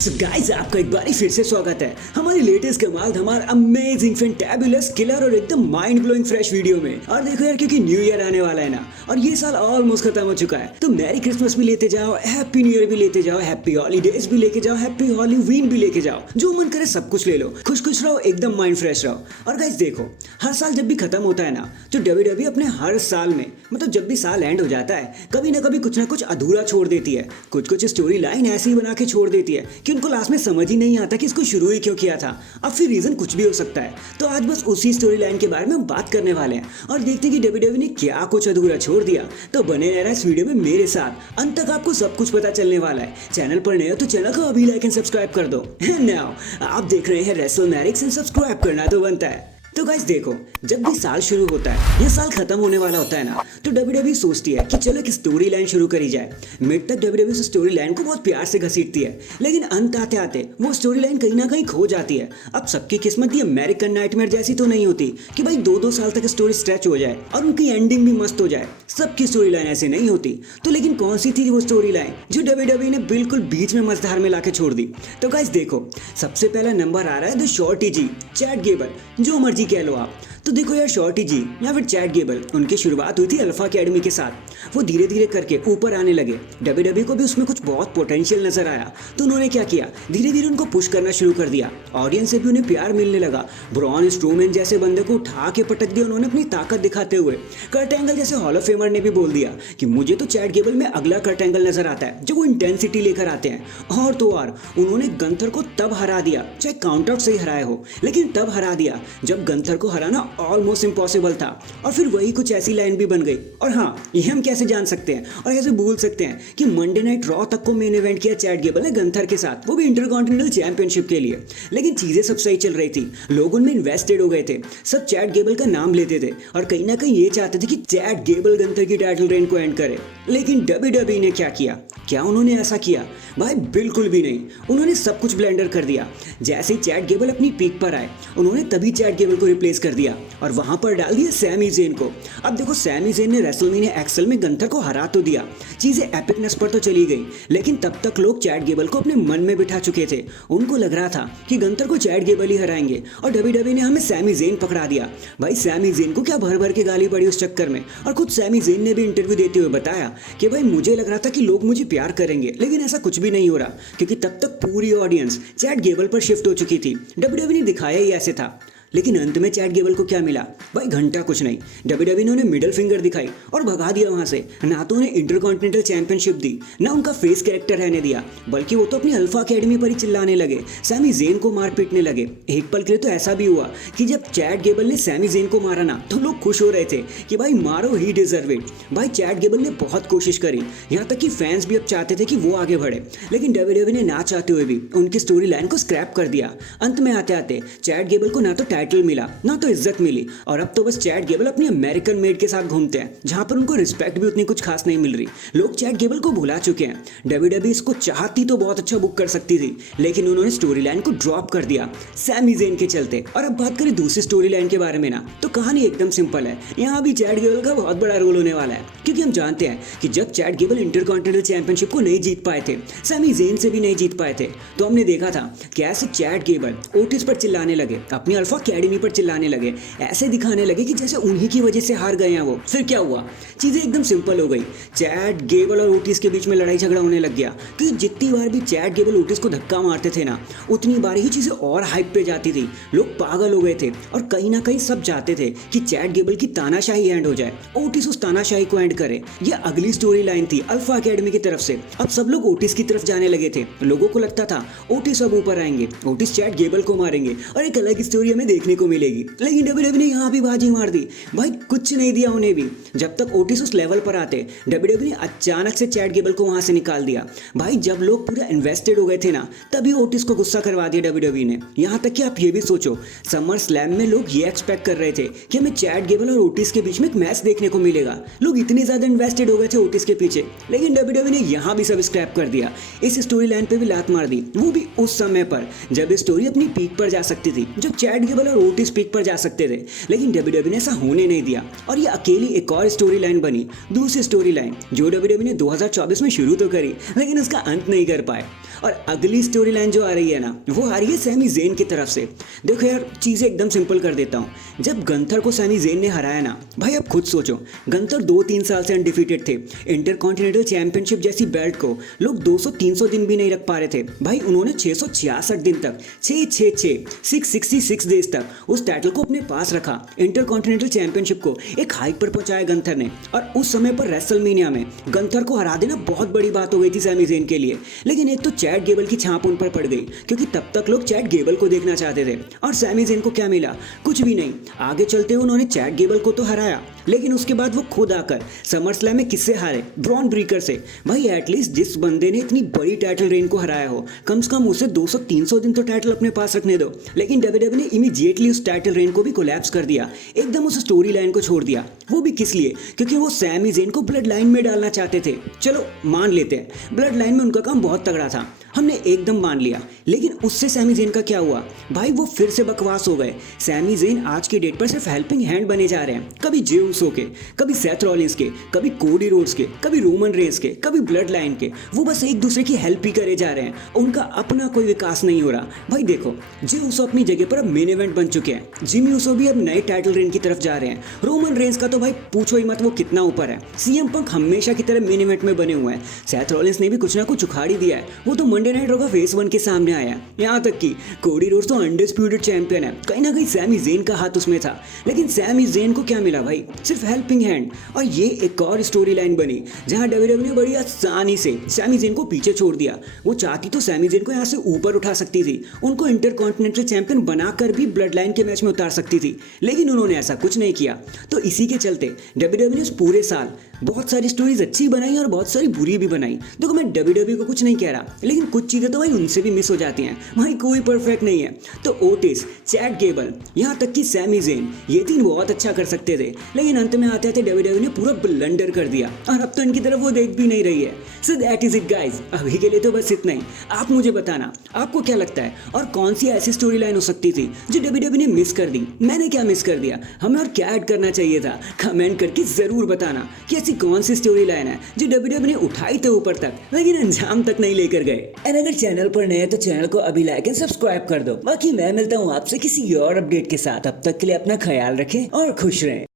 Guys आपका एक बार फिर से स्वागत है हमारी लेटेस्ट कमाल धमाल अमेजिंग फैंटाबुलस किलर और एकदम माइंड ब्लोइंग फ्रेश वीडियो में। और देखो यार, क्योंकि न्यू ईयर आने वाला है ना, और ये साल ऑलमोस्ट खत्म हो चुका है, तो मैरी क्रिसमस भी लेते जाओ, हैप्पी न्यू ईयर भी लेते जाओ, हैप्पी हॉलीडेज भी लेके जाओ, हैप्पी हॉलीवीन भी लेके जाओ, जो मन करे सब कुछ ले लो, खुश खुश रहो, एकदम माइंड फ्रेश रहो। और गाइस देखो, हर साल जब भी खत्म होता है ना, जो डब्ल्यूडब्ल्यूई अपने हर साल में मतलब जब भी साल एंड हो जाता है, कभी ना कभी कुछ ना कुछ अधूरा छोड़ देती है, कुछ कुछ स्टोरी लाइन ऐसी बना के छोड़ देती है कि उनको लास्ट में समझ ही नहीं आता कि इसको शुरू ही क्यों किया था। अब फिर रीजन कुछ भी हो सकता है, तो आज बस उसी स्टोरी लाइन के बारे में हम बात करने वाले हैं और देखते हैं कि डब्ल्यूडब्ल्यूई ने क्या कुछ अधूरा छोड़ दिया। तो बने रहना इस वीडियो में मेरे साथ, अंत तक आपको सब कुछ पता चलने वाला है। चैनल पर नए हो तो चैनल को अभी लाइक एंड सब्सक्राइब कर दो। नाउ आप देख रहे हैं रेसलमैनिक्स एंड सब्सक्राइब करना तो बनता है। तो गाइस देखो, जब भी साल शुरू होता है या साल खत्म होने वाला होता है ना, तो डब्ल्यूडब्ल्यूई सोचती है कि चलो एक स्टोरी लाइन शुरू करी जाए। मिड तक डब्ल्यूडब्ल्यूई उस स्टोरी लाइन को बहुत प्यार से घसीटती है, लेकिन अंत आते आते वो स्टोरी लाइन कहीं ना कहीं खो जाती है। अब सबकी किस्मत ये अमेरिकन नाइटमेयर जैसी तो नहीं होती कि भाई 2-2 साल तक स्टोरी स्ट्रेच हो जाए और उनकी एंडिंग भी मस्त हो जाए। सबकी स्टोरी लाइन ऐसे नहीं होती। तो लेकिन कौन सी थी वो स्टोरी लाइन जो डब्ल्यूडब्ल्यूई ने बिल्कुल बीच में मझधार में लाके छोड़ दी? तो गाइस देखो, सबसे पहला नंबर आ रहा है द शॉर्टी जी, चैट गेबल, जो मर्जी कह लो आप। तो देखो यार, शॉर्टी जी या फिर चैट गेबल, उनकी शुरुआत हुई थी अल्फा अकेडमी के साथ। वो धीरे धीरे करके ऊपर आने लगे, डब्ल्यूडब्ल्यूई को भी उसमें कुछ बहुत पोटेंशियल नजर आया, तो उन्होंने क्या किया, धीरे धीरे उनको पुश करना शुरू कर दिया। ऑडियंस से भी उन्हें प्यार मिलने लगा। ब्रॉन स्ट्रोमैन जैसे बंदे को उठा के पटक दिया उन्होंने अपनी ताकत दिखाते हुए। कर्ट एंगल जैसे हॉल ऑफ फेमर ने भी बोल दिया कि मुझे तो चैट गेबल में अगला कर्ट एंगल नजर आता है, जो वो इंटेंसिटी लेकर आते हैं। और तो और उन्होंने गंथर को तब हरा दिया, चाहे काउंट आउट से ही हराए हो, लेकिन तब हरा दिया जब गंथर को हराना ऑलमोस्ट इम्पॉसिबल था। और फिर वही कुछ ऐसी लाइन भी बन गई। और हाँ, ये हम कैसे जान सकते हैं और कैसे भूल सकते हैं कि मंडे नाइट रॉ तक को मेन इवेंट किया चैट गेबल ने गंथर के साथ, वो भी इंटरकॉन्टिनेंटल चैंपियनशिप के लिए। लेकिन चीजें सब सही चल रही थी, लोग उनमें इन्वेस्टेड हो गए थे, सब चैट गेबल का नाम लेते थे और कहीं ना कहीं ये चाहते थे कि चैट गेबल गंथर की टाइटल रेन को एंड करे। लेकिन डब्ल्यूडब्ल्यूई ने क्या किया? क्या उन्होंने ऐसा किया? भाई बिल्कुल भी नहीं। उन्होंने सब कुछ ब्लेंडर कर दिया। जैसे ही चैट गेबल अपनी पीक पर आए, उन्होंने तभी चैट गेबल को रिप्लेस कर दिया और वहां पर डाल दिया सैमी ज़ेन को। अब देखो, सैमी ज़ेन ने रेसलमेनिया एक्सएल में गंथर को हरा तो दिया, चीजें एपिकनेस पर तो चली गई, लेकिन तब तक लोग चैट गेबल को अपने मन में बिठा चुके थे। उनको लग रहा था कि गंथर को चैट गेबल ही हराएंगे और डब्ल्यूडब्ल्यूई ने हमें सैमी ज़ेन पकड़ा दिया। भाई सैमी ज़ेन को क्या भर भर के गाली पड़ी उस चक्कर में। और खुद सैमी ज़ेन ने भी इंटरव्यू देते हुए बताया कि भाई मुझे लग रहा था कि लोग मुझे प्यार करेंगे, लेकिन ऐसा कुछ भी नहीं हो रहा, क्योंकि तब तक पूरी ऑडियंस चैट गेबल पर शिफ्ट हो चुकी थी। डब्ल्यूडब्ल्यूई ने दिखाया ही ऐसे था। लेकिन अंत में चैट गेबल को क्या मिला? भाई घंटा कुछ नहीं। डब्ल्यूडब्ल्यूई ने उन्हें मिडिल फिंगर दिखाई और भगा दिया वहां से। ना तो उन्हें इंटरकॉन्टिनेंटल चैंपियनशिप दी, ना उनका फेस कैरेक्टर रहने दिया, बल्कि वो तो अपनी अल्फा अकेडमी पर ही चिल्लाने लगे, सैमी ज़ेन को मार पीटने लगे। एक पल के लिए तो ऐसा भी हुआ कि जब चैट गेबल ने सैमी ज़ेन को मारा ना, तो लोग खुश हो रहे थे कि भाई मारो, ही डिजर्व इट। भाई चैट गेबल ने बहुत कोशिश करी, यहाँ तक कि फैंस भी अब चाहते थे कि वो आगे बढ़े, लेकिन डब्ल्यूडब्ल्यूई ने ना चाहते हुए भी उनकी स्टोरी लाइन को स्क्रैप कर दिया। अंत में आते आते चैट गेबल को ना तो टाइटल मिला, ना तो इज्जत मिली, और अब तो बस चैट गेबल अपनी अमेरिकन मेड के साथ घूमते हैं, जहां पर उनको रिस्पेक्ट भी उतनी कुछ खास नहीं मिल रही। लोग चैट गेबल को भुला चुके हैं। डब्ल्यूडब्ल्यूई इसको चाहती तो बहुत अच्छा बुक कर सकती थी, लेकिन उन्होंने स्टोरी लाइन को ड्रॉप कर दिया सैमी ज़ेन के चलते। और अब बात करें दूसरी स्टोरी लाइन के बारे में ना, तो कहानी एकदम सिंपल है। यहाँ भी चैट गेबल का बहुत बड़ा रोल होने वाला है, क्योंकि हम जानते हैं कि जब चैट गेबल इंटरकॉन्टिनेंटल चैंपियनशिप को नहीं जीत पाए थे, सैमी ज़ेन से भी नहीं जीत पाए थे, तो हमने देखा था कैसे चैट गेबल ओटिस पर चिल्लाने लगे, अपनी अल्फा अकेडमी पर चिल्लाने लगे, ऐसे दिखाने लगे कि जैसे उन्हीं की वजह से हार गए हैं वो। फिर क्या हुआ? चीजें एकदम सिंपल हो गई। चैट गेबल और ओटिस के बीच में लड़ाई झगड़ा होने लग गया, क्योंकि जितनी बार भी चैट गेबल ओटिस को धक्का मारते थे ना, उतनी बार ही चीजें और हाइप पे जाती थी। लोग पागल हो गए थे और कहीं ना कहीं सब चाहते थे कि चैट गेबल की तानाशाही एंड हो जाए, ओटिस उस तानाशाही को एंड करे। ये अगली स्टोरी लाइन थी अल्फा अकेडमी की तरफ से। अब सब लोग ओटिस की तरफ जाने लगे थे। लोगों को लगता था ओटिस अब ऊपर आएंगे, ओटिस चैट गेबल को मारेंगे और एक अलग स्टोरी हमें देखने को मिलेगी। लेकिन डब्ल्यूडब्ल्यूई ने यहाँ भी बाजी मार दी। भाई कुछ नहीं दिया उन्हें भी। जब तक ओटिस उस लेवल पर आते, डब्ल्यूडब्ल्यूई ने अचानक से चैट गेबल को वहां से निकाल दिया। भाई जब लोग पूरा इन्वेस्टेड हो गए थे ना, तभी ओटिस को गुस्सा करवा दिया डब्ल्यूडब्ल्यूई ने। यहाँ तक कि आप ये भी सोचो, समर स्लैम में लोग ये एक्सपेक्ट कर रहे थे कि हमें चैट गेबल और ओटिस के बीच में एक मैच देखने को मिलेगा। लोग इतने ज्यादा इन्वेस्टेड हो गए थे ओटिस के पीछे, लेकिन डब्ल्यूडब्ल्यूई ने यहाँ भी सब स्क्रैप कर दिया। इस स्टोरी लाइन पे भी लात मार दी, वो भी उस समय पर जब स्टोरी अपनी पीक पर जा सकती थी, जब चैट गेबल और ओटिस पीक पर जा सकते थे। लेकिन डब्ल्यूडब्ल्यूई ने ऐसा होने नहीं दिया और ये अकेली एक और स्टोरी लाइन बनी, दूसरी स्टोरी लाइन जो डब्ल्यूडब्ल्यूई ने 2024 में शुरू तो करी, लेकिन उसका अंत नहीं कर पाए। और अगली स्टोरी लाइन जो आ रही है ना, वो आ रही है सैमी ज़ेन की तरफ से। देखो यार, चीज़ें एकदम सिंपल कर देता हूँ। जब गंथर को सैमी ज़ेन ने हराया ना भाई, अब खुद सोचो, गंथर 2-3 साल से अनडिफीटेड थे। इंटरकॉन्टिनेंटल चैंपियनशिप जैसी बेल्ट को लोग 200-300 दिन भी नहीं रख पा रहे थे। भाई उन्होंने 666 दिन तक 666 डेज तक उस टाइटल को अपने पास रखा। इंटरकॉन्टिनेंटल चैंपियनशिप को एक हाइट पर पहुंचाया गंथर ने, और उस समय पर रेसलमेनिया में गंथर को हरा देना बहुत बड़ी बात हो गई थी सैमी ज़ेन के लिए। लेकिन एक तो चैट गेबल की छाप उन पर पड़ गई, क्योंकि तब तक लोग चैट गेबल को देखना चाहते थे। और सैमी ज़ेन को क्या मिला? कुछ भी नहीं। आगे चलते हुए उन्होंने चैट गेबल को तो हराया, लेकिन उसके बाद वो खुद आकर समर स्लैम में किससे हारे? ब्रॉन ब्रीकर से। भाई एटलीस्ट जिस बंदे ने इतनी बड़ी टाइटल रेन को हराया हो, कम से कम उसे 200-300 दिन तो टाइटल अपने पास रखने दो। लेकिन डब्ल्यूडब्ल्यू ने इमीडिएटली उस टाइटल रेन को भी कोलैप्स कर दिया, एकदम उस स्टोरी लाइन को छोड़ दिया। वो भी किस लिए? क्योंकि वो सैमी ज़ेन को ब्लड लाइन में डालना चाहते थे। चलो मान लेते हैं, ब्लड लाइन में उनका काम बहुत तगड़ा था, हमने एकदम मान लिया। लेकिन उससे सैमी ज़ेन का क्या हुआ? भाई वो फिर से बकवास हो गए। सैमी ज़ेन आज की डेट पर सिर्फ हेल्पिंग हैंड बने जा रहे हैं, कभी जे उसो के, कभी सेथ रॉलिंस के, कभी कोडी रोड्स के, कभी रोमन रेंस के, कभी ब्लड लाइन के। वो बस एक दूसरे की हेल्प ही करे जा रहे हैं, उनका अपना कोई विकास नहीं हो रहा। भाई देखो, जे उसो अपनी जगह पर अब मेन इवेंट बन चुके हैं, जिमी उसो भी अब नए टाइटल रेन की तरफ जा रहे हैं। रोमन रेंस का तो भाई पूछो ही मत, वो कितना ऊपर है। सीएम पंक हमेशा की तरह मेन इवेंट में बने हुए हैं। सेथ रॉलिंस ने भी कुछ ना कुछ उखाड़ ही दिया है, वो तो मंडे नाइट रॉ का फेस 1 के सामने आया। यहाँ तक कि कोडी रोड्स तो अनडिस्प्यूटेड चैंपियन है, कहीं ना कहीं सैमी ज़ेन का हाथ उसमें था। लेकिन सैमी ज़ेन को क्या मिला भाई? सिर्फ हेल्पिंग हैंड। और ये एक और स्टोरी लाइन बनी जहां डब्ल्यूडब्ल्यू बड़ी आसानी से सैमी ज़ेन को पीछे छोड़ दिया। वो चाहती तो सैमी ज़ेन को यहाँ से ऊपर उठा सकती थी, उनको इंटरकॉन्टिनेंटल चैंपियन बनाकर भी ब्लड लाइन के मैच में उतार सकती थी, लेकिन उन्होंने ऐसा कुछ नहीं किया। तो इसी के चलते डब्ल्यूडब्ल्यू ने पूरे साल बहुत सारी स्टोरीज अच्छी बनाई और बहुत सारी बुरी भी बनाई। देखो मैं डब्ल्यूडब्ल्यू को कुछ नहीं कह रहा, लेकिन कुछ चीज़ें तो भाई उनसे भी मिस हो जाती हैं। भाई कोई परफेक्ट नहीं है। तो ओटिस, चैट गेबल, यहाँ तक कि सैमी ज़ेन, ये तीन बहुत अच्छा कर सकते थे, लेकिन अंत में आते आते डब्ल्यूडब्ल्यू ने पूरा ब्लंडर कर दिया, और अब तो इनकी तरफ वो देख भी नहीं रही है। So that is it guys, अभी के लिए तो बस इतना ही। आप मुझे बताना आपको क्या लगता है, और कौन सी ऐसी स्टोरी लाइन हो सकती थी जो डब्ल्यूडब्ल्यू ने मिस कर दी? मैंने क्या मिस कर दिया? हमें और क्या ऐड करना चाहिए था? कमेंट करके जरूर बताना कि ऐसी कौन सी स्टोरी लाइन है जो डब्ल्यूडब्ल्यू ने उठाई थे ऊपर तक, लेकिन अंजाम तक नहीं लेकर गए। और अगर चैनल पर नए हैं तो चैनल को अभी लाइक एंड सब्सक्राइब कर दो। बाकी मैं मिलता हूँ आपसे किसी और अपडेट के साथ। अब तक के लिए अपना ख्याल रखें और खुश रहें।